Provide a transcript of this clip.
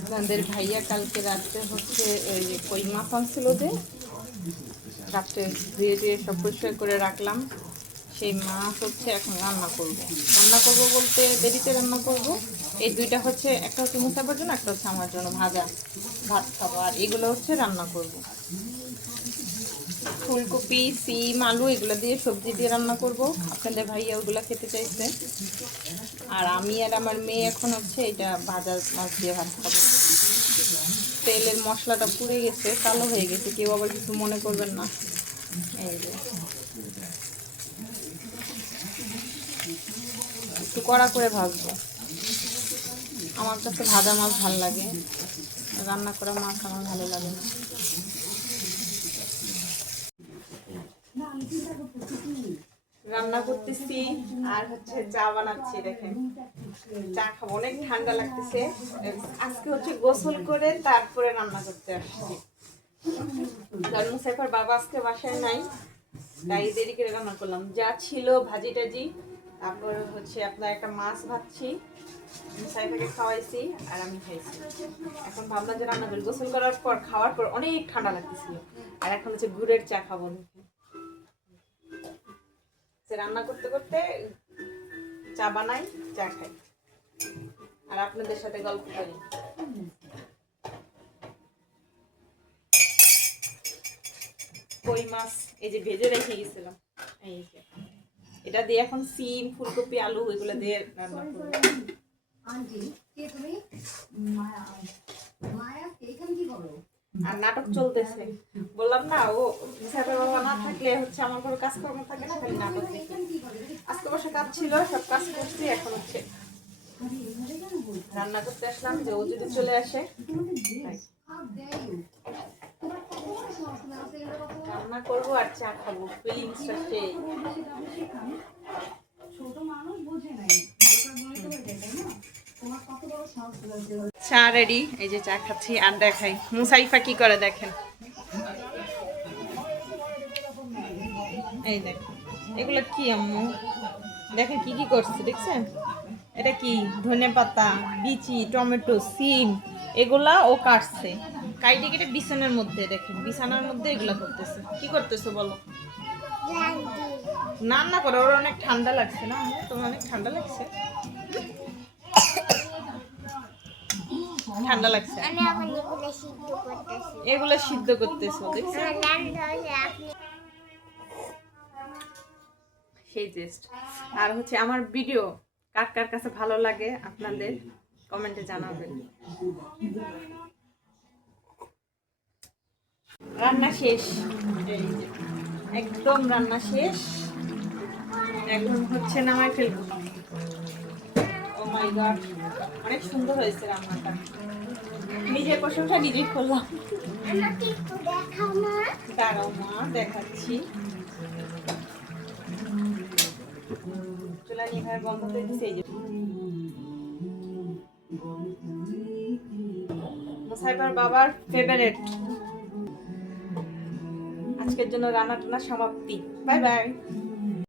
আপনাদের ভাইয়া কালকে রাত্রে হচ্ছে ওই যে কই মাছ আনছিল যে রাত্রে ধুয়ে ধুয়ে সব পরিষ্কার করে রাখলাম, সেই মাছ হচ্ছে এখন রান্না করব। রান্না করব বলতে দেরিতে রান্না করব। এই দুইটা হচ্ছে, একটা হচ্ছে মুসাফার জন্য, একটা হচ্ছে আমার জন্য ভাজা, ভাত খাবো। আর এগুলো হচ্ছে রান্না করব। ফুলকপি, সিম, আলু এগুলো দিয়ে সবজি দিয়ে রান্না করব। আপনাদের ভাইয়া ওগুলো খেতে চাইছে। আর আমি আর আমার মেয়ে এখন হচ্ছে এটা ভাজা মাছ দিয়ে ভাত খাবো। তেলের মশলাটা পুড়ে গেছে, কালো হয়ে গেছে, কেউ আবার কিছু মনে করবেন না। এই যে একটু কড়া করে ভাজবো। আমার কাছে ভাজা মাছ ভালো লাগে, রান্না করা মাছ আমার ভালো লাগে না। রান্না করতেছি আর হচ্ছে চা বানাচ্ছি। দেখেন চা খাবো, অনেক ঠান্ডা লাগতেছে। আজকে হচ্ছে গোসল করে তারপরে রান্না করতে আসছি। মুসাইফার বাবা আজকে বাসায় নাই, তাই দেরি করে রান্না করলাম। যা ছিল ভাজি টাজি, তারপর হচ্ছে আপনার একটা মাছ ভাজছি, মুসাইফাকে খাওয়াইছি আর আমি খাইছি। এখন ভাবলাম যে রান্না করি। গোসল করার পর খাওয়ার পর অনেক ঠান্ডা লাগতেছিল, আর এখন হচ্ছে গুড়ের চা খাবো। রান্না করতে করতে চা বানাই, চা খাই, আর আপনাদের সাথে গল্প করি। কই মাছ এই যে ভেজে রেখে গেছিলাম, এই যে এটা দিয়ে এখন সিম, ফুলকপি, আলু এগুলো দিয়ে রান্না করব। আর নাটক চলতেছে, বললাম না, ও মুসাফির বাবা না থাকলে হচ্ছে আমার কোনো কাজকর্ম থাকে না, খালি নাটক দেখি। আজকে বসে কাজ ছিল, সব কাজ করছি। এখন হচ্ছে রান্না করতে আসলাম, যে ও যদি চলে আসে রান্না করবো আর চা খাবো। ফিলিংসটা সেই। চা রেডি, এই যে চা খাচ্ছি আর দেখাই মুসাইফা কি করে দেখেন। এই দেখ, এগুলো কি আম্মু দেখেন কি কি করছে, দেখছেন? এটা কি ধনে পাতা, বিচি, টমেটো, সিম এগুলা ও কাটছে, কাইটে কেটে বিছানার মধ্যে, দেখেন বিছানার মধ্যে এগুলা করতেছে। কি করতেছে বলো? রান্না করো। ওর অনেক ঠান্ডা লাগছে না? তোমার অনেক ঠান্ডা লাগছে? ঠান্ডা লাগছে, এগুলো সিদ্ধ করতেছো, দেখছেন? সেই টেস্ট। আর হচ্ছে আমার ভিডিও কার কার কাছে ভালো লাগে আপনাদের কমেন্টে জানাবেন। রান্না শেষ, একদম রান্না শেষ। এখন হচ্ছে নামাই ফেলবো। ও মাই গড, অনেক সুন্দর হয়েছে রান্নাটা। নিজের প্রশংসা নিজেই করলাম। দাঁড়াও মা, দেখাচ্ছি। চুলা নিয়ে বন্ধ করে দিচ্ছে। এই যে মুসাইফার বাবার ফেভারিট। আজকের জন্য রান্না টান্না সমাপ্তি। Bye bye.